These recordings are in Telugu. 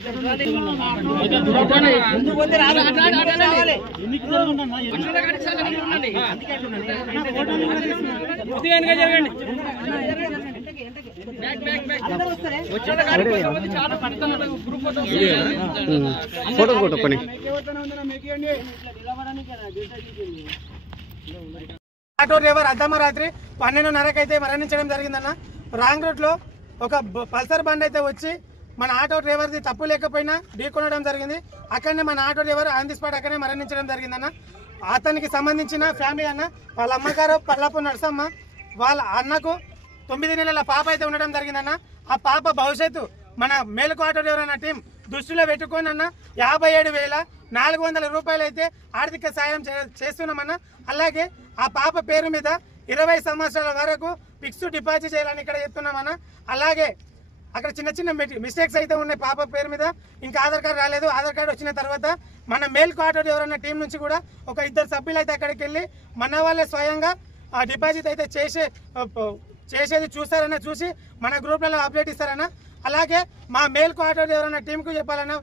ఆటో డ్రైవర్ అర్ధమరాత్రి 12:30 మరణించడం జరిగిందన్న. రాంగ్ రూట్ లో ఒక పల్సర్ బండి అయితే వచ్చి మన ఆటో డ్రైవర్ది తప్పు లేకపోయినా ఢీకొనడం జరిగింది. అక్కడనే మన auto driver on the spot అక్కడనే మరణించడం జరిగిందన్న. అతనికి సంబంధించిన ఫ్యామిలీ అన్న వాళ్ళ అమ్మగారు పల్లపు నరసమ్మ, వాళ్ళ అన్నకు 9 నెలల పాప అయితే ఉండడం జరిగిందన్న. ఆ పాప భవిష్యత్తు మన మేలుకు ఆటో డ్రైవర్ అన్న టీం దృష్టిలో పెట్టుకొని అన్న 57,400 రూపాయలు అయితే ఆర్థిక సాయం చేస్తున్నామన్న. అలాగే ఆ పాప పేరు మీద 20 సంవత్సరాల వరకు ఫిక్స్డ్ డిపాజిట్ చేయాలని ఇక్కడ చెప్తున్నామన్న. అలాగే అక్కడ చిన్న చిన్న మిస్టేక్స్ అయితే ఉన్నాయి పాప పేరు మీద. ఇంకా ఆధార్ కార్డు రాలేదు. ఆధార్ కార్డు వచ్చిన తర్వాత మన మేలుకు ఆటో డ్రైవర్ అన్న టీం నుంచి కూడా ఒక 2 సభ్యులు అయితే అక్కడికి వెళ్ళి మన వాళ్ళే స్వయంగా ఆ డిపాజిట్ అయితే చేసేది చూస్తారన్న, చూసి మన గ్రూప్లలో అప్డేట్ ఇస్తారన్న. అలాగే మా మేలుకు ఆటో డ్రైవర్ అన్న టీంకు చెప్పాలన్న,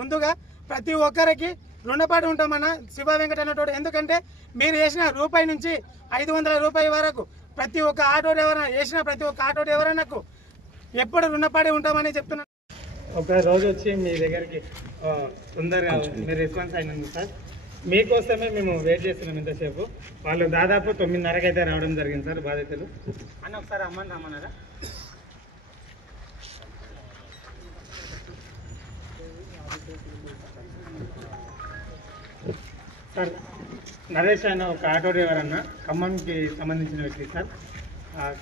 ముందుగా ప్రతి ఒక్కరికి రుణపడి ఉంటామన్న శివ వెంకటన్నతోడు. ఎందుకంటే మీరు వేసిన రూపాయి నుంచి 500 రూపాయల వరకు ప్రతి ఒక్క ఆటో డ్రైవర్ వేసిన ప్రతి ఒక్క ఆటో డ్రైవర్ అన్నకు ఎప్పుడు రుణపడి ఉంటామని చెప్తున్నాను. ఒక రోజు వచ్చి మీ దగ్గరికి తొందరగా మీరు రెస్పాన్స్ అయినందుకు సార్, మీకోసమే మేము వెయిట్ చేస్తున్నాం ఇంతసేపు. వాళ్ళు దాదాపు 9:30 అయితే రావడం జరిగింది సార్ బాధితులు. అన్న ఒకసారి అమ్మని రమ్మన్నారా? సార్ నరేష్ ఆయన ఒక ఆటో డ్రైవర్ అన్న, ఖమ్మంకి సంబంధించిన వ్యక్తి సార్.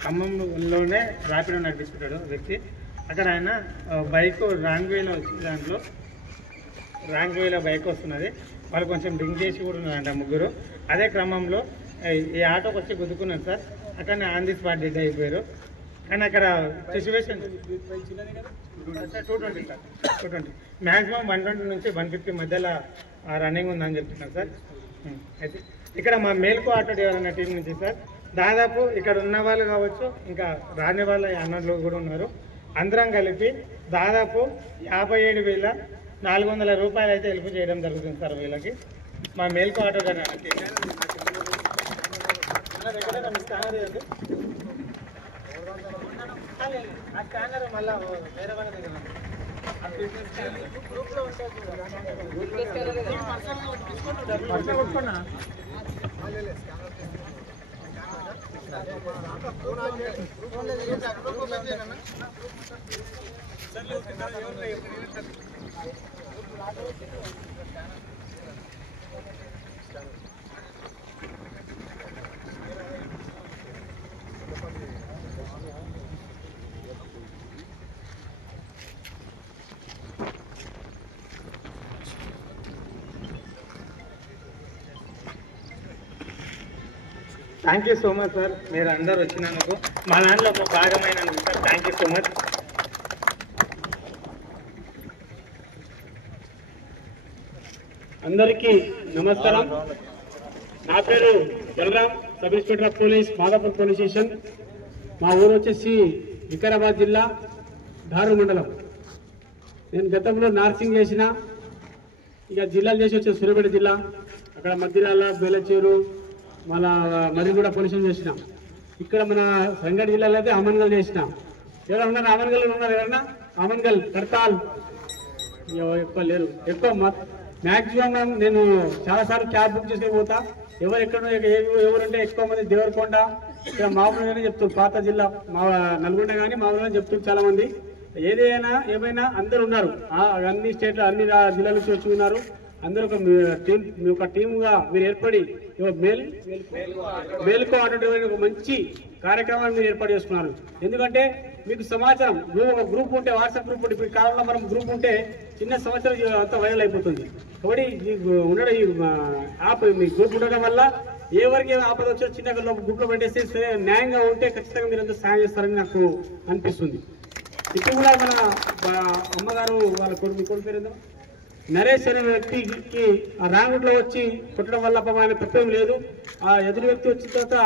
ఖమ్మంలోనే ర్యాపిడో నడిపిస్తుంటాడు వ్యక్తి. అక్కడ ఆయన బైక్ రాంగ్ వేలో వచ్చింది, దాంట్లో రాంగ్ వేలో బైక్ వస్తున్నది. వాళ్ళు కొంచెం డ్రింక్ చేసి కూడా ఉన్నారంట ముగ్గురు. అదే క్రమంలో ఈ ఆటోకి వచ్చి గుద్దుకున్నారు సార్. అక్కడనే ఆన్ ది స్పాట్ డెడ్ అయిపోయారు. కానీ అక్కడ సిచ్యువేషన్ 220 సార్, 220 మ్యాక్సిమం 120 నుంచి 150 మధ్యలో రన్నింగ్ ఉందని చెప్తున్నారు సార్. అయితే ఇక్కడ మా మేలుకు ఆటో డ్రైవర్ అన్న టీం నుంచి సార్ దాదాపు ఇక్కడ ఉన్న వాళ్ళు కావచ్చు, ఇంకా రాని వాళ్ళ అన్నలు కూడా ఉన్నారు. అందరం కలిపి దాదాపు 57,400 రూపాయలు అయితే హెల్ప్ చేయడం జరుగుతుంది సార్ వీళ్ళకి. మా మేలుకు ఆటో డ్రైవర్ ఆ స్కానర్ మళ్ళీ వేరే వాళ్ళ దగ్గర thank you so much sir. మీరు అందరు వచ్చినందుకు, మా దాంట్లో ఒక భాగమైనందుకు sir thank you so much. అందరికీ నమస్కారం. నా పేరు Balaram, sub inspector of police, Madhapur police station. మా ఊరు వచ్చేసి వికారాబాద్ జిల్లా ధారు మండలం. నేను గతంలో నర్సింగ్ చేసిన, ఇక జిల్లాలు చేసి వచ్చే సూర్యాపేట జిల్లా, అక్కడ మధ్యరాల, బేలచేరు, మళ్ళా మరిగూడ పోలీస్ స్టేషన్ చేసిన. ఇక్కడ మన రంగారెడ్డి జిల్లాలో అయితే అమన్గల్ చేసిన. ఎవరు ఉన్నారు అమన్గల్? ఉన్నారు ఎవరన్నా? అమన్గల్, కర్తాల్ ఎక్కువ లేరు. ఎక్కువ మ్యాక్సిమం నేను చాలాసార్లు క్యాబ్ బుక్ చేసుకుని పోతా. ఎవరు ఎక్కడ ఎవరంటే ఎక్కువ మంది దేవరకొండ, ఇక్కడ మామూలుగానే చెప్తారు, పాత జిల్లా మా నల్గొండ కానీ మామూలుగా చెప్తారు చాలా మంది. ఏమైనా అందరు ఉన్నారు, అన్ని స్టేట్లో అన్ని జిల్లాల నుంచి వచ్చి ఉన్నారు. అందరూ ఒక టీముగా మీరు ఏర్పడి మేలుకు ఆటో డ్రైవర్ ఒక మంచి కార్యక్రమాన్ని మీరు ఏర్పాటు చేసుకున్నారు. ఎందుకంటే మీకు సమాచారం ఒక గ్రూప్ ఉంటే, వాట్సాప్ గ్రూప్ ఉంటే, ఇప్పుడు కాలంలో మనం గ్రూప్ ఉంటే చిన్న సంవత్సరం అంతా వైరల్ అయిపోతుంది. కాబట్టి ఉండడం ఈ యాప్ మీ గ్రూప్ ఉండడం వల్ల ఎవరికి ఆపద వచ్చో చిన్న గ్రూప్లో పెట్టేస్తే న్యాయంగా ఉంటే ఖచ్చితంగా మీరు అంతా సాయం చేస్తారని నాకు అనిపిస్తుంది. ఇప్పుడు కూడా మన అమ్మగారు వాళ్ళ కొడుకు పేరు నరేష్ అనే వ్యక్తికి ఆ రాంగుట్లో వచ్చి కొట్టడం వల్ల ఆయన తప్పేం లేదు. ఆ ఎదురు వ్యక్తి వచ్చిన తర్వాత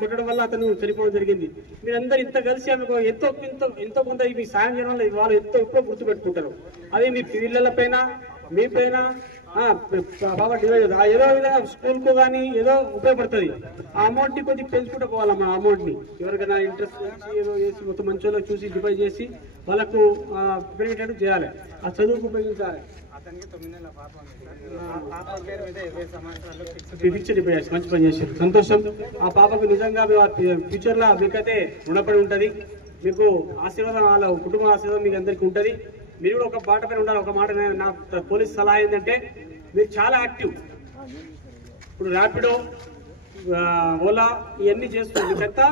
కొట్టడం వల్ల అతను చనిపోవడం జరిగింది. మీరందరూ ఇంత కలిసి ఆమెకు ఎంతో కొంత మీ సాయం చేయడం వల్ల వాళ్ళు ఎక్కువ గుర్తుపెట్టుకుంటారు. అదే మీ పిల్లల పైన మీ పైన బాగా డివైడ్ ఏదో విధంగా స్కూల్ కు కానీ ఏదో ఉపయోగపడుతుంది. ఆ అమౌంట్ ని కొద్దిగా పెంచుకుంటూ పోవాలి. మా అమౌంట్ ని ఎవరికైనా ఇంట్రెస్ట్ ఏదో చేసి మొత్తం మంచి వాళ్ళకి చూసి డివైడ్ చేసి వాళ్ళకు ఉపయోగపడేటట్టు చేయాలి. ఆ చదువుకు ఉపయోగించాలి. ఫిక్స్డ్ డిపాజిట్ మంచి పని చేశారు, సంతోషం. ఆ పాపకు నిజంగా ఫ్యూచర్ లో మీకైతే రుణపడి ఉంటది. మీకు ఆశీర్వాదం, వాళ్ళ కుటుంబ ఆశీర్వాదం మీకు అందరికీ ఉంటది. మీరు కూడా ఒక బాట పైన ఉండాలి. ఒక మాట నా పోలీస్ సలహా ఏంటంటే మీరు చాలా యాక్టివ్. ఇప్పుడు ర్యాపిడో, ఓలా ఇవన్నీ చేస్తున్నారు. మీకంతా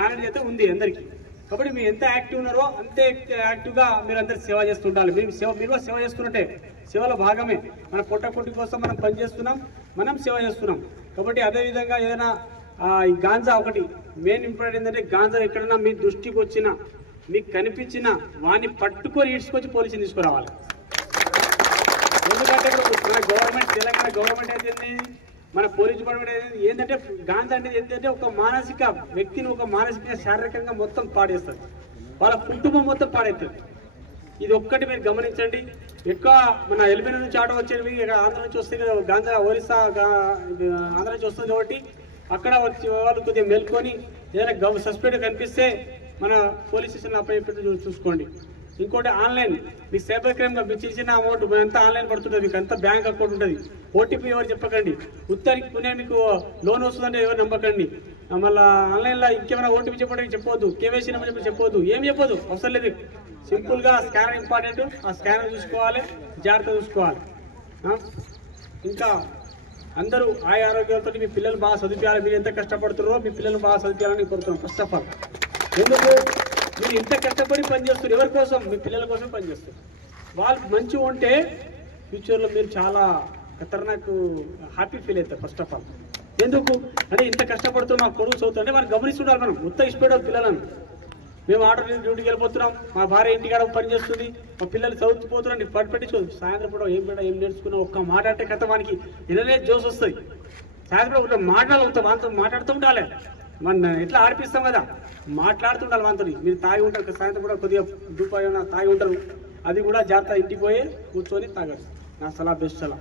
నాలెడ్జ్ అయితే ఉంది అందరికీ. కాబట్టి మీరు ఎంత యాక్టివ్ ఉన్నారో అంతే యాక్టివ్ గా మీరు అందరికి సేవ చేస్తుండాలి. మీరు సేవ చేస్తున్నట్టే, సేవలో భాగమే. మన పొట్టకొట్టి కోసం మనం పనిచేస్తున్నాం, మనం సేవ చేస్తున్నాం. కాబట్టి అదేవిధంగా ఏదైనా ఈ గాంజా ఒకటి మెయిన్ ఇంపార్టెంట్ ఏంటంటే గాంజా ఎక్కడైనా మీ దృష్టికి వచ్చినా మీకు కనిపించిన వాడిని పట్టుకొని ఈడ్చుకొచ్చి పోలీసుని తీసుకురావాలి. ఎందుకంటే మన గవర్నమెంట్, తెలంగాణ గవర్నమెంట్ అయితే మన పోలీస్ డిపార్ట్మెంట్ అయితే ఏంటంటే గాంజా అంటే ఏంటంటే ఒక మానసిక వ్యక్తిని ఒక మానసికంగా శారీరకంగా మొత్తం పాడేస్తుంది, వాళ్ళ కుటుంబం మొత్తం పాడేస్తుంది. ఇది ఒక్కటి మీరు గమనించండి. ఎక్కువ మన ఎల్బీ నుంచి ఆటో వచ్చేవి ఆంధ్ర నుంచి వస్తే గాంజా ఒరిస్సా ఆంధ్ర నుంచి వస్తుంది కాబట్టి అక్కడ వచ్చి వాళ్ళు కొద్దిగా మేల్కొని ఏదైనా సస్పెక్ట్ కనిపిస్తే మన పోలీస్ స్టేషన్లో అప్లై పెట్టి చూసుకోండి. ఇంకోటి ఆన్లైన్, మీ సైబర్ క్రైమ్గా మీకు చేసిన అమౌంట్ అంతా ఆన్లైన్ పడుతుంటుంది. మీకు అంతా బ్యాంక్ అకౌంట్ ఉంటుంది. ఓటీపీ ఎవరు చెప్పకండి. ఉత్తరికి పుణ్య మీకు లోన్ వస్తుందంటే ఎవరు నమ్మకండి. మళ్ళీ ఆన్లైన్లో ఇంకేమైనా ఓటీపీ చెప్పడానికి చెప్పవద్దు, కేవైసీ నెంబర్ చెప్పవద్దు, ఏం చెప్పొద్దు, అవసరం లేదు. సింపుల్గా స్కానర్ ఇంపార్టెంట్. ఆ స్కానర్ చూసుకోవాలి, జాగ్రత్త చూసుకోవాలి. ఇంకా అందరూ ఆరోగ్యాలతో మీ పిల్లలు బాగా చదివించాలి. మీరు ఎంత కష్టపడుతున్నారో మీ పిల్లలు బాగా చదివించాలని కోరుతున్నాం. ఫస్ట్ ఆఫ్ ఆల్ ఎందుకు మీరు ఇంత కష్టపడి పనిచేస్తారు? ఎవరి కోసం? మీ పిల్లల కోసం పనిచేస్తారు. వాళ్ళు మంచిగా ఉంటే ఫ్యూచర్లో మీరు చాలా ఖతర్నాక్ హ్యాపీ ఫీల్ అవుతారు. ఫస్ట్ ఆఫ్ ఆల్ ఎందుకు అంటే ఇంత కష్టపడుతున్నాం, మా కొడుకు చదువుతుంటే మనం గమనిస్తుంటారు. మనం మొత్తం ఇష్టపడాలి పిల్లలను. మేము ఆర్డర్ డ్యూటీకి వెళ్ళిపోతున్నాం, మా భార్య ఇంటికాడ పని చేస్తుంది, మా పిల్లలు చదువుతుపోతున్నాం, నీకు పట్టించుకోదు. సాయంత్రం పూట ఏం నేర్చుకున్నావు ఒక్క మాట అంటే కథ మనకి ఇలానే జోస్ వస్తుంది. సాయంత్రం పూట మాట్లాడుతూ ఉండాలి. మన ఎట్లా ఆడిపిస్తాం కదా, మాట్లాడుతుండాలి వాళ్ళతో. మీరు తాగి ఉంటారు సాయంత్రం కూడా కొద్దిగా రూపాయి తాగి ఉంటారు, అది కూడా జాగ్రత్త ఇంటికి పోయి కూర్చొని తాగరు. నా సలహా బెస్ట్ సలహా.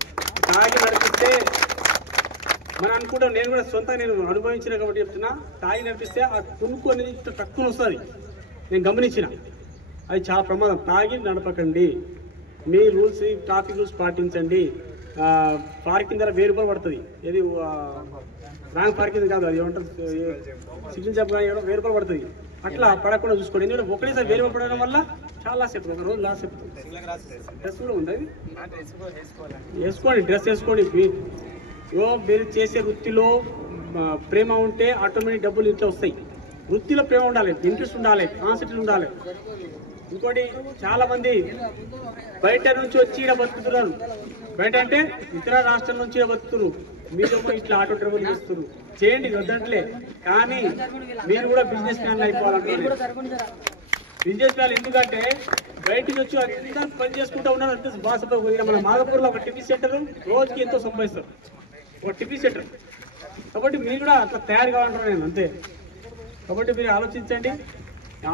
తాగి నడిపిస్తే మనం అనుకుంటాం, నేను కూడా నేను అనుభవించిన కాబట్టి చెప్తున్నా, తాగి నడిపిస్తే ఆ తుణుకు అనేది తక్కువ వస్తుంది. నేను గమనించిన అది చాలా ప్రమాదం. తాగి నడపకండి. మీ రూల్స్ ట్రాఫిక్ రూల్స్ పాటించండి. పార్కింగ్ ధర 1000 రూపాయలు పడుతుంది. ఏది రాంగ్ పార్కింగ్ కాదు, అది ఏమంటారు సిగ్నల్ చెప్పగా 1000 రూపాయలు పడుతుంది. అట్లా పడకుండా చూసుకోండి. ఎందుకంటే ఒకటేసారి 1000 రూపాయలు పడడం వల్ల చాలా లాస్ అయిపోతుంది. ఒక రోజు లాస్ అయిపోతుంది. డ్రెస్ కూడా ఉంది, అది వేసుకోండి, డ్రెస్ వేసుకోండి. మీరు చేసే వృత్తిలో ప్రేమ ఉంటే ఆటోమేటిక్ డబ్బులు ఇంట్లో వస్తాయి. వృత్తిలో ప్రేమ ఉండాలి, ఇంట్రెస్ట్ ఉండాలి, కాన్సెప్ట్ ఉండాలి. ఇంకోటి చాలా మంది బయట నుంచి వచ్చి ఇక్కడ బతుకుతున్నారు. బయట అంటే ఇతర రాష్ట్రాల నుంచి ఇక్కడ బతుకుతున్నారు. మీరు ఇట్లా ఆటో ట్రావెల్ చేస్తున్నారు, చేయండి, వద్దంటలే. కానీ మీరు కూడా బిజినెస్ మ్యాన్ అయిపోవాలంటున్నారు. బిజినెస్ మ్యాన్ ఎందుకంటే బయటకు వచ్చి అందరూ పని చేసుకుంటూ ఉన్నారు. అంతే బాసపై మన మాధవపూర్లో ఒక టిఫిన్ సెంటర్ రోజుకి ఎంతో సంపాదిస్తారు, ఒక టిఫిన్ సెంటర్. కాబట్టి మీరు కూడా అట్లా తయారు కావాలంటారు నేను, అంతే. కాబట్టి మీరు ఆలోచించండి.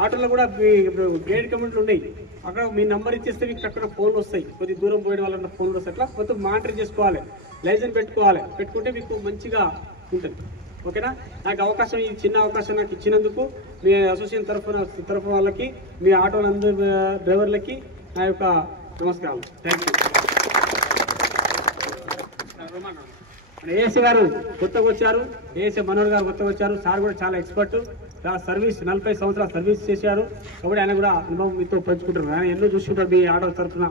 ఆటోలో కూడా ఇప్పుడు గేట్ కమిటీలు ఉన్నాయి, అక్కడ మీ నెంబర్ ఇచ్చేస్తే మీకు అక్కడ ఫోన్లు వస్తాయి. కొద్ది దూరం పోయిన వాళ్ళ ఫోన్లు వస్తాయి. అట్లా మొత్తం మానిటర్ చేసుకోవాలి, లైసెన్స్ పెట్టుకుంటే మీకు మంచిగా ఉంటుంది. ఓకేనా? నాకు అవకాశం, ఈ చిన్న అవకాశం నాకు ఇచ్చినందుకు మీ అసోసియేషన్ తరఫున వాళ్ళకి, మీ ఆటోలందరూ డ్రైవర్లకి నా యొక్క నమస్కారాలు. Thank you. ఏఎస్ఐ గారు కొత్తగా వచ్చారు, ఏఎస్ఐ మనోహర్ గారు కొత్తగా వచ్చారు. సార్ కూడా చాలా ఎక్స్పర్ట్, చాలా సర్వీస్, 40 సంవత్సరాలు సర్వీస్ చేశారు. కాబట్టి ఆయన కూడా అనుభవం మీతో పంచుకుంటారు. ఆయన ఎన్నో చూసుకుంటారు మీ ఆటో తరఫున.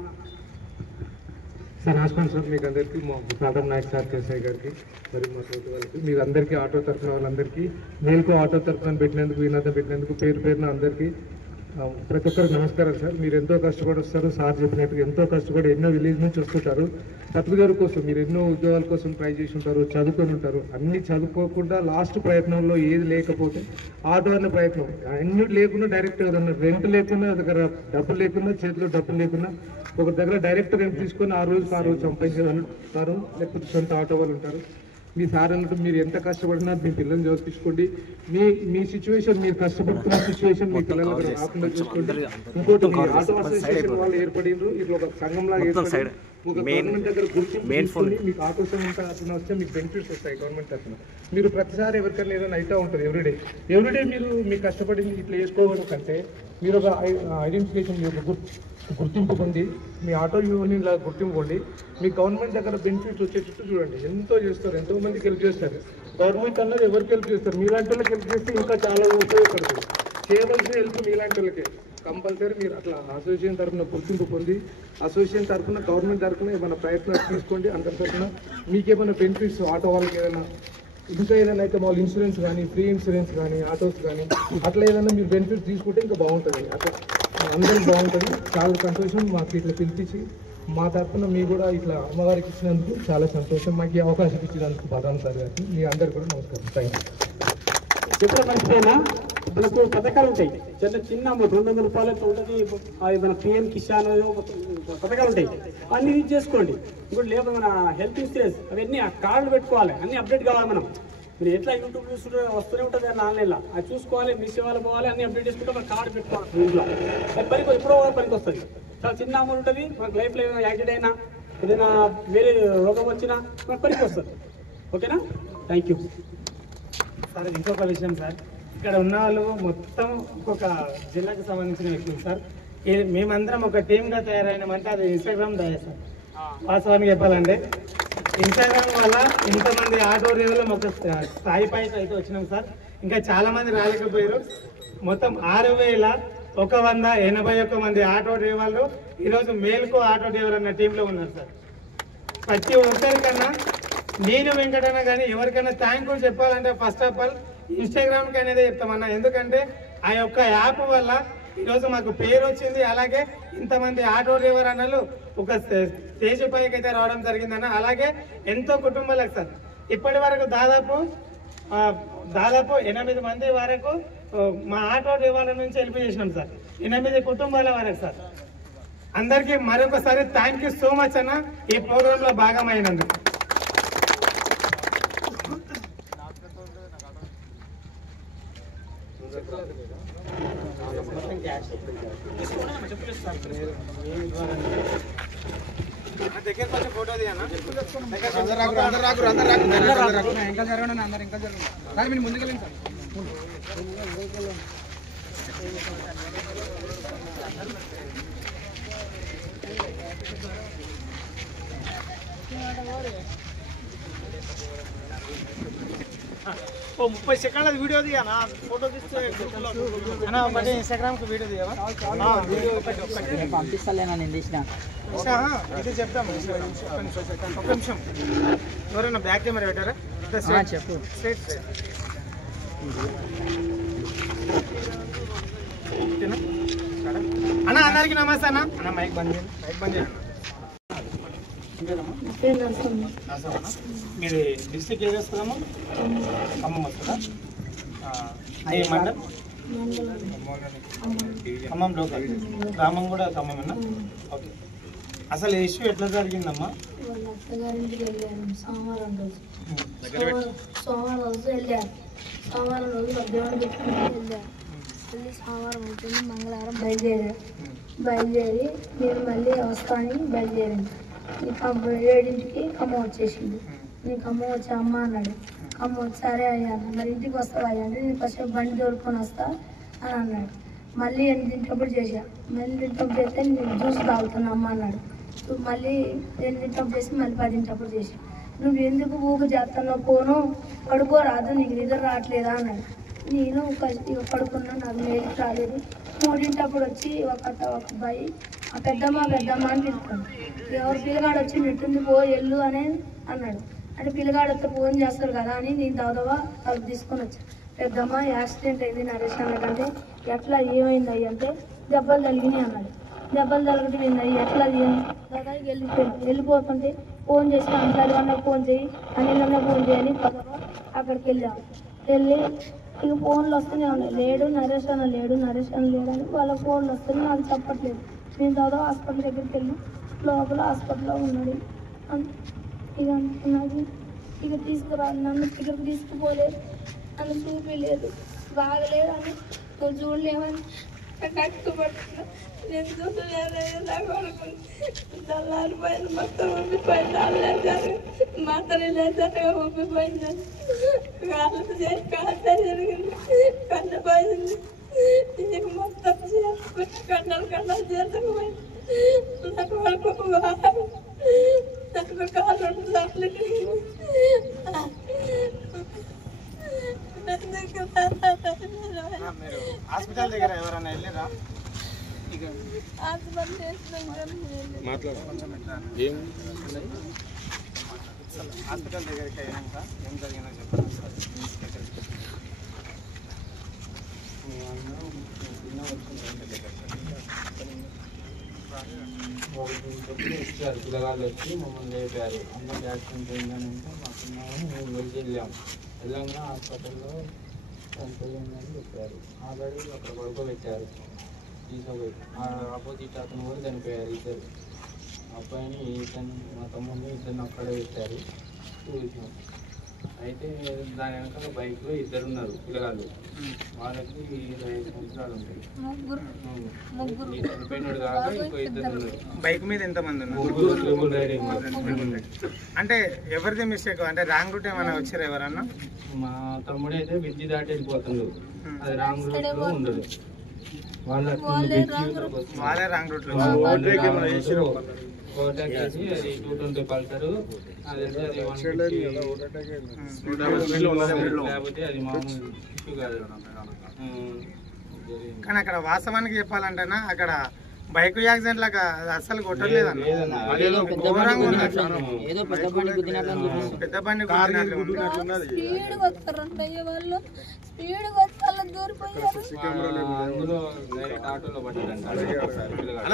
సార్ నమస్కారం సార్. మీకు అందరికీ మా సాగర్ నాయక్ సార్, కేసీ గారికి, మరి మా తోటి వాళ్ళకి, మీకు అందరికీ ఆటో తరఫున వాళ్ళందరికీ, మేలుకో ఆటో తరఫున పెట్టినందుకు, వినోదం పెట్టినందుకు పేరున అందరికీ ప్రతి ఒక్కరికి నమస్కారం సార్. మీరు ఎంతో కష్టపడి వస్తారు. సార్ చెప్పినట్టుగా ఎంతో కష్టపడి ఎన్నో విలేజ్ నుంచి వస్తుంటారు. బతుకుగారి కోసం మీరు ఎన్నో ఉద్యోగాల కోసం ట్రై చేసి ఉంటారు, చదువుకొని ఉంటారు. అన్నీ చదువుకోకుండా లాస్ట్ ప్రయత్నంలో ఏది లేకపోతే ఆటో అనే ప్రయత్నం, అన్ని లేకుండా డైరెక్ట్ ఏదన్నా రెంట్ లేకుండా, దగ్గర డబ్బులు లేకుండా, చేతిలో డబ్బులు లేకుండా ఒక దగ్గర డైరెక్ట్ రెంట్ తీసుకొని ఆ రోజు సంపాదించేవాళ్ళు ఉంటారు, లేకపోతే సొంత ఆటో వాళ్ళు ఉంటారు. మీ సార్ అన్నట్టు మీరు ఎంత కష్టపడినా మీ పిల్లల్ని చదివించుకోండి. మీ సిచ్యువేషన్, మీరు కష్టపడుతున్న సిచ్యువేషన్ మీ పిల్లలకు రాకుండా చూసుకోండి. ఇంకోటి ఆటో అసోసియేషన్ వాళ్ళు ఏర్పడినారు, ఇట్లా ఒక సంఘంలాగా ఏర్పడి ఒక గవర్నమెంట్ దగ్గర గుర్తింపు మీకు ఆటో సంఘం తరఫున వస్తే మీకు బెనిఫిట్స్ వస్తాయి. గవర్నమెంట్ తరఫున మీరు ప్రతిసారి ఎవరికైనా ఏదైనా అవుతూ ఉంటుంది. ఎవ్రీడే మీరు మీ కష్టపడింది ఇట్లా వేసుకోవడం కంటే మీరు ఒక ఐడెంటిఫికేషన్, మీ ఒక గుర్తింపు పొంది మీ ఆటో యూనియన్ లాగా గుర్తింపు పొంది మీ గవర్నమెంట్ దగ్గర బెనిఫిట్స్ వచ్చేటట్టు చూడండి. ఎంతో చేస్తారు, ఎంతో మందికి హెల్ప్ చేస్తారు. గవర్నమెంట్ అన్నది ఎవరికి హెల్ప్ చేస్తారు? మీలాంటి వాళ్ళకి హెల్ప్ చేస్తే ఇంకా చాలా ఉపయోగపడుతుంది. చేయవలసిన హెల్ప్ మీలాంటి వాళ్ళకే. కంపల్సరీ మీరు అట్లా అసోసియేషన్ తరఫున గుర్తింపు పొంది అసోసియేషన్ తరఫున గవర్నమెంట్ తరఫున ఏమైనా ప్రయత్నాలు తీసుకోండి. అందరి తరఫున మీకేమైనా బెనిఫిట్స్, ఆటో వాళ్ళకి ఏదైనా ఇంకా ఏదైనా అయితే వాళ్ళు ఇన్సూరెన్స్ కానీ, ఫ్రీ ఇన్సూరెన్స్ కానీ, ఆటోస్ కానీ అట్లా ఏదైనా మీరు బెనిఫిట్స్ తీసుకుంటే ఇంకా బాగుంటుంది. అట్లా అందరికి బాగుంటుంది. చాలా సంతోషం మాకు ఇట్లా పిలిపించి మా తరఫున మీరు కూడా ఇట్లా అమ్మవారికి ఇచ్చినందుకు చాలా సంతోషం. మాకు ఈ అవకాశం ఇచ్చినందుకు బాదాం సార్ గారికి మీ అందరికీ కూడా నమస్కారం. Thank you. చెప్పిన మంచిదేనా? మనకు పథకాలు ఉంటాయి, చిన్న 200 రూపాయలతో ఉంటుంది. మన పిఎం కిసాన్ పథకాలు ఉంటాయి, అన్ని యూజ్ చేసుకోండి. ఇప్పుడు లేదు మన హెల్త్ ఇన్సూరెన్స్ అవన్నీ ఆ కార్డులు పెట్టుకోవాలి, అన్ని అప్డేట్ కావాలి. మీరు ఎట్లా యూట్యూబ్ చూస్తుంటే వస్తూనే ఉంటుంది ఆన్లైన్లో, అది చూసుకోవాలి, మీ సేవలు పోవాలి, అన్ని అప్డేట్ చేసుకుంటే మన కార్డు పెట్టుకోవాలి ఇంట్లో. అది పనికి ఎప్పుడో పనికి వస్తుంది. చాలా చిన్న అమౌంట్ ఉంటుంది. మనకు లైఫ్లో ఏదైనా యాక్సిడెంట్ అయినా, ఏదైనా వేరే రోగం వచ్చినా మనకు పనికి వస్తుంది. ఓకేనా? Thank you sir. ఇంకొక విషయం సార్, ఇక్కడ ఉన్న వాళ్ళు మొత్తం ఒక్కొక్క జిల్లాకు సంబంధించిన వ్యక్తులు సార్. మేమందరం ఒక టీమ్గా తయారైనామంటే అది ఇన్స్టాగ్రామ్ దయ సార్. వాస్తవానికి చెప్పాలంటే ఇన్స్టాగ్రామ్ వల్ల ఇంతమంది ఆటో డ్రైవర్లు ఒక స్థాయి పైకి అయితే వచ్చినాం సార్. ఇంకా చాలా మంది రాలేకపోయారు. మొత్తం 6181 మంది ఆటో డ్రైవర్లు ఈరోజు మేల్కో ఆటో డ్రైవర్ అన్న టీంలో ఉన్నారు సార్. ప్రతి ఒక్కరికన్నా నేను వెంకటన్న కానీ ఎవరికైనా థ్యాంక్ యూ చెప్పాలంటే ఫస్ట్ ఆఫ్ ఆల్ ఇన్స్టాగ్రామ్కి అనేది చెప్తామన్నా. ఎందుకంటే ఆ యొక్క యాప్ వల్ల ఈరోజు మాకు పేరు వచ్చింది. అలాగే ఇంతమంది ఆటో డ్రైవర్ అన్నలు ఒక స్టేజ్ పైకి అయితే రావడం జరిగిందన్న. అలాగే ఎంతో కుటుంబాలకు సార్ ఇప్పటి వరకు దాదాపు 8 మంది వరకు మా ఆటో డ్రైవర్ల నుంచి హెల్ప్ చేసినాం సార్. 8 కుటుంబాల వరకు సార్. అందరికీ మరొకసారి థ్యాంక్ యూ సో మచ్ అన్న ఈ ప్రోగ్రాంలో భాగమైనందుకు. దగ్గర కొంచెం ఫోటో తీయన్నా. ఇంకా జరగండి, అందరు ఇంకా జరగండి. కానీ మీరు ముందుకెళ్ళండి సార్. ఓ 30 సెకండ్ల వీడియో తీయనా, ఫోటో తీస్తే అంటే ఇన్స్టాగ్రామ్కి వీడియో తీయవా? పంపిస్తాలేనా నేను తీసిన ఇది చెప్తాము. ఒక నిమిషం, ఎవరైనా బ్యాక్ కెమెరా పెట్టారా? చెప్పు. అన్న అందరికి నమస్తే అన్న. అన్న మైక్ బంద్ చేయండి, మైక్ బంద్ చేయండి. మీది డిస్ట్రిక్ట్ ఏది వస్తుందమ్మా? ఖమ్మం వస్తుందా? ఏ మండలం? ఖమ్మం లోకల్, గ్రామం కూడా ఖమ్మమేనా? ఓకే. అసలు ఇష్యూ ఎట్లా జరిగిందమ్మా? వాళ్ళ అత్తగారింటికి వెళ్ళాను సోమవారం రోజు. సోమవారం రోజు వెళ్ళాను. సోమవారం రోజు మధ్యాహ్నం పెట్టుకుని వెళ్ళాను. వెళ్ళి సోమవారం ఉంటుంది, మంగళవారం బయలుదేరి నేను మళ్ళీ వస్తాను బయలుదేరింది. 7ంటికి ఖమ్మం వచ్చేసింది. నేను ఖమ్మం వచ్చి అమ్మ అన్నాడు. ఖమ్మం వచ్చి సరే అయ్యాను. మరి ఇంటికి వస్తావా అంటే నేను ఫస్ట్ బండి దొరుకుని వస్తా అని అన్నాడు. మళ్ళీ 8 చేసా. మళ్ళీ 8 చేస్తే నేను జ్యూస్ తాగుతున్నా అమ్మ అన్నాడు. మళ్ళీ 8 చేసి మళ్ళీ 10 చేసా. నువ్వు ఎందుకు ఊగు చేస్తున్నావు, పోను పడుకోరాదు, నీకు నిద్ర రావట్లేదా అన్నాడు. నేను పడుకున్నా, నాకు మేలుకు రాలేదు. 3 వచ్చి ఒక అబ్బాయి ఆ పెద్దమ్మ అని పిలుస్తాను. ఎవరు పిల్లగాడు వచ్చి నెట్టుంది పో ఎల్లు అని అన్నాడు. అంటే పిల్లగాడు వస్తే ఫోన్ చేస్తారు కదా అని నేను దాదావా తలుపు తీసుకొని వచ్చాను. పెద్దమ్మ యాక్సిడెంట్ అయింది నరేష్ అన్నకంటే. ఎట్లా ఏమైంది అయ్యి అంటే దెబ్బలు తగిలినాయి అన్నాడు. దెబ్బలు తగలటం అయ్యి ఎట్లా దాదాపు వెళ్ళిపోతుంటే ఫోన్ చేసి అంటారు అన్నకు ఫోన్ చేయి, అనిలన్న ఫోన్ చేయని పదవా అక్కడికి వెళ్ళి ఇక ఫోన్లు వస్తూనే ఉన్నాయి. లేడు నరేష్ అన్న లేడు అని వాళ్ళ ఫోన్లు వస్తున్నాయి. నాకు చెప్పట్లేదు. నేను దాదాపు హాస్పిటల్ దగ్గరికి వెళ్ళి లోపల హాస్పిటల్లో ఉన్నాడు. ఇక నాకు ఇక తీసుకురా నన్ను ఇక్కడికి తీసుకుపోలేదు, నన్ను చూపించలేదు, బాగలేదు అని నువ్వు చూడలేమని కట్టుబడుతున్నా. నేను చూడలేదు నాకు దళారిపోయింది మొత్తం ఉబ్బిపోయింది, మాత్రం లేదగా ఉబ్బిపోయిందని కాళ్ళు జరిగింది, కన్ను పోయింది, నీకు మొత్తం కన్నలు కన్నలు చేతకపోయింది. నాకు కాళ్ళు సార్లకి హాస్పిటల్ దగ్గర ఎవరైనా వెళ్ళారా? హాస్పిటల్ దగ్గరికి అయినాక ఏం జరిగిందో చెప్పండి. ఇచ్చారు పిల్లగాళ్ళు వచ్చి మమ్మల్ని లేపారు. అమ్మకి యాక్సిడెంట్ అయిందని అంటే మాకున్నామని మేము వెళ్ళాము. వెళ్ళంగా హాస్పిటల్లో చనిపోయిందని చెప్పారు. ఆల్రెడీ అక్కడ పడుకోబెట్టారు, తీసుకుపోయి ఆపోజిట్ అతను కూడా చనిపోయారు. ఇద్దరు అబ్బాయిని ఇతను మా తమ్ముడిని ఇద్దరిని అక్కడే పెట్టారు, చూసాం. అయితే దాని వెనకాల బైక్లో ఇద్దరు ఉన్నారు పిల్లగాళ్ళు, వాళ్ళకి 25 సంవత్సరాలు ఉంటాయి. చనిపోయినాడు కాక ఇంకో ఇద్దరు ఉన్నారు. బైక్ మీద ఎంతమంది ఉన్నారు? ముగ్గురు రైడింగ్. అంటే ఎవరిది మిస్టేక్? అంటే రాంగ్ రూట్ ఏమైనా వచ్చారు ఎవరన్నా? మా తమ్ముడు అయితే బ్రిడ్జి దాటి వెళ్ళిపోతుండు, అది రాంగ్ రూట్ లో ఉండదు. వాళ్ళే రాంగ్ రూట్ లో ఓవర్టేక్ చేసి అది 220 పల్సరు, అది 150 లేకపోతే అది మామూలు ఇష్యూ కాదు. కానీ అక్కడ వాస్తవానికి చెప్పాలంటేనా అక్కడ బైక్ యాక్సిడెంట్ లాగా అసలు కొట్టలేదన్న, ఘోరంగా ఉంది. పెద్ద బండి స్పీడ్ వస్తారంటే వాళ్ళు స్పీడ్ వస్తారు దూరిపోయారు. అందులో డైరెక్ట్ ఆటోలో పడ్డారంట.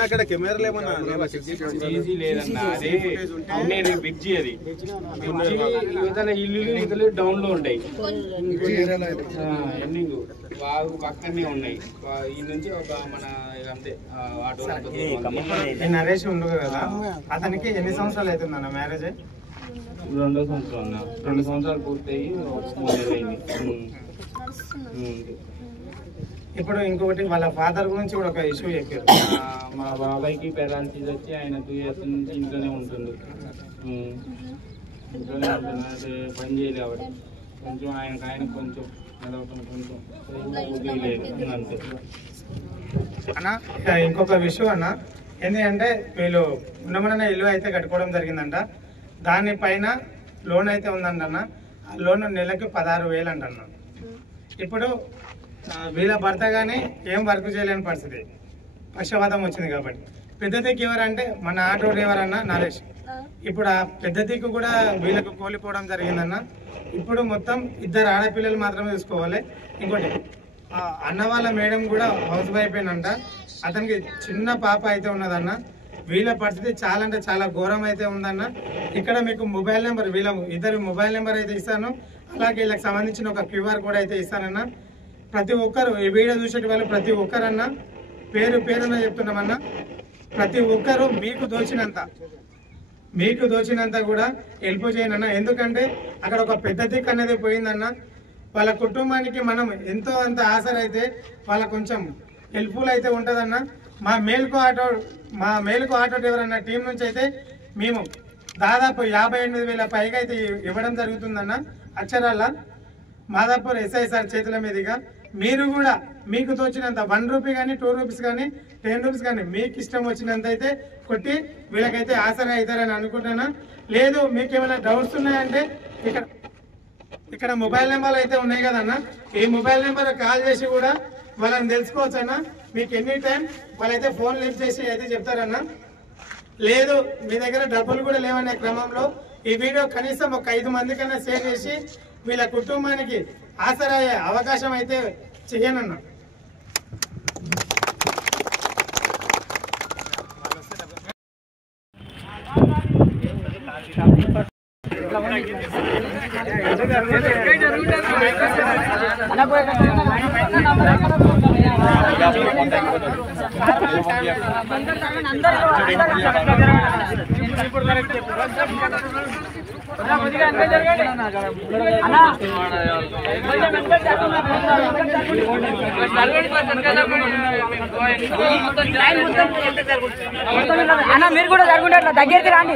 అక్కడ కెమెరాలు ఏమన్నా ఈజీ లేదన్నా, అది ఉండేది బ్రిడ్జి, అది బ్రిడ్జి ఇల్లు డౌన్ లో ఉంటాయి, ఎండింగ్ బాగు పక్కనే ఉన్నాయి. ఈ నుంచి ఒక మన అంతే ఆటో నరేష్ ఉండదు కదా, అతనికి ఎన్ని సంవత్సరాలు అవుతుందన్న మ్యారేజ్? 2వ సంవత్సరం అన్న, 2 సంవత్సరాలు పూర్తయి 3 నెలలు అయింది. ఇప్పుడు ఇంకొకటి వాళ్ళ ఫాదర్ గురించి కూడా ఒక ఇష్యూ చెప్పారు. మా బాబాయ్కి పెరాలసిస్ వచ్చి ఆయన 2 years నుంచి ఇంట్లోనే ఉంటుంది, ఇంట్లోనే ఉంటుంది. అది పని చేయలేదు ఆవిడ, కొంచెం ఆయన కొంచెం కొంచెం లేదు అంతే. అన్న ఇంకొక విషయం అన్న, ఎందుకంటే వీళ్ళు ఉండమన్న ఇల్లు అయితే కట్టుకోవడం జరిగిందంట, దానిపైన లోన్ అయితే ఉందంట అన్న. ఆ లోన్ నెలకి 16,000 అంటన్న. ఇప్పుడు వీళ్ళ భర్త కానీ ఏం వర్క్ చేయలేని పరిస్థితి, పక్షవాతం వచ్చింది కాబట్టి. పెద్ద దిక్కు ఎవరంటే మన ఆటో డ్రైవర్ అన్న నరేష్. ఇప్పుడు ఆ పెద్ద దిక్కు కూడా వీళ్ళకు కోల్పోవడం జరిగిందన్న. ఇప్పుడు మొత్తం 2 ఆడపిల్లలు మాత్రమే చూసుకోవాలి. ఇంకోటి అన్న వాళ్ళ మేడం కూడా హౌస్ వైఫ్ అయినంట, అతనికి చిన్న పాప అయితే ఉన్నదన్న. వీళ్ళ పరిస్థితి చాలా అంటే చాలా ఘోరం అయితే ఉందన్న. ఇక్కడ మీకు మొబైల్ నెంబర్, వీళ్ళ 2 మొబైల్ నెంబర్ అయితే ఇస్తాను, అలాగే వీళ్ళకి సంబంధించిన ఒక QR కోడ్ అయితే ఇస్తానన్న. ప్రతి ఒక్కరు ఈ వీడియో చూసే వాళ్ళు ప్రతి ఒక్కరన్నా పేరున చెప్తున్నామన్నా, ప్రతి ఒక్కరు మీకు దోచినంత కూడా హెల్ప్ చేయనన్నా. ఎందుకంటే అక్కడ ఒక పెద్ద దిక్కు అనేది పోయిందన్న. వాళ్ళ కుటుంబానికి మనం ఎంతో అంత ఆసరైతే వాళ్ళ కొంచెం హెల్ప్ఫుల్ అయితే ఉంటుందన్న. మా మేలుకో ఆటో డ్రైవర్ అన్న టీం నుంచి అయితే మేము దాదాపు 58,000 పైగా అయితే ఇవ్వడం జరుగుతుందన్న. అక్షరాల మాదాపూర్ SI సార్ చేతుల మీదుగా మీరు కూడా మీకు తోచినంత 1 రూపీ కానీ 2 రూపీస్ కానీ 10 రూపీస్ కానీ మీకు ఇష్టం వచ్చినంత అయితే కొట్టి వీళ్ళకైతే ఆసరా అవుతారని అనుకుంటున్నా. లేదు మీకు ఏమైనా డౌట్స్ ఉన్నాయంటే ఇక్కడ మొబైల్ నెంబర్లు అయితే ఉన్నాయి కదన్న, ఈ మొబైల్ నెంబర్ కాల్ చేసి కూడా వాళ్ళని తెలుసుకోవచ్చు అన్న. మీకు ఎనీ టైం వాళ్ళైతే ఫోన్ లిఫ్ట్ చేసి అయితే చెప్తారన్న. లేదు మీ దగ్గర డబ్బులు కూడా లేవనే క్రమంలో ఈ వీడియో కనీసం ఒక 5 మంది కన్నా షేర్ చేసి వీళ్ళ కుటుంబానికి ఆసరా అయ్యే అవకాశం అయితే చెయ్యనన్నా. అందరూ అన్న మీరు కూడా జరుగుంటే అట్లా దగ్గరికి రండి.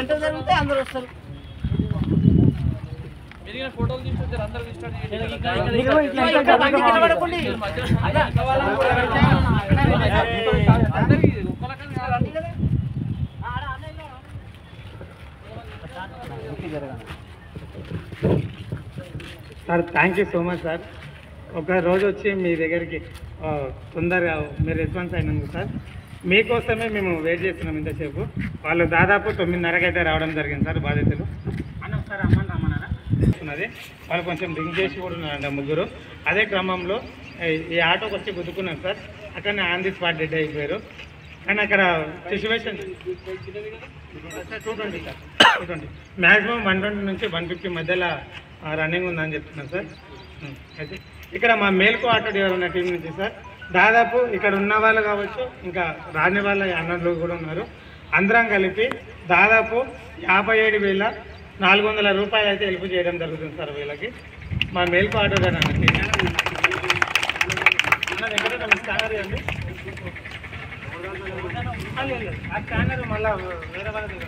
ఎంత జరిగితే అందరూ వస్తారు. ఫోటోలు తీసుకొచ్చారు అందరూ sir thank you so much sir. ఒక రోజు వచ్చి మీ దగ్గరికి తొందరగా మీరు రెస్పాన్స్ అయినందుకు సార్. మీకోసమే మేము వెయిట్ చేస్తున్నాం ఇంతసేపు. వాళ్ళు దాదాపు 9:30కి అయితే రావడం జరిగింది సార్ బాధితులు. అన్న సార్ రమ్మన్నారా వాళ్ళు కొంచెం డ్రింక్ చేసి కూడా ఉన్నారంట ముగ్గురు. అదే క్రమంలో ఈ ఆటోకి వచ్చి గుద్దుకున్నారు సార్. అక్కడనే ఆన్ ది స్పాట్ డెడ్ అయిపోయారు. కానీ అక్కడ సిచ్యువేషన్ 220 సార్ 220 మ్యాక్సిమం 120 నుంచి 150 మధ్యలో రన్నింగ్ ఉందని చెప్తున్నారు సార్. అయితే ఇక్కడ మా మేల్కో ఆటో డ్రైవర్ ఉన్న టీం నుంచి సార్ దాదాపు ఇక్కడ ఉన్న వాళ్ళు కావచ్చు, ఇంకా రాని వాళ్ళ అన్నలు కూడా ఉన్నారు. అందరం కలిపి దాదాపు 57,400 రూపాయలు అయితే హెల్ప్ చేయడం జరుగుతుంది సార్ వీళ్ళకి. మా మేల్కో ఆటో డ్రైవర్ అన్న దగ్గర స్కానర్ అండి. ఆ స్కానర్ మళ్ళీ వేరే వాళ్ళ దగ్గర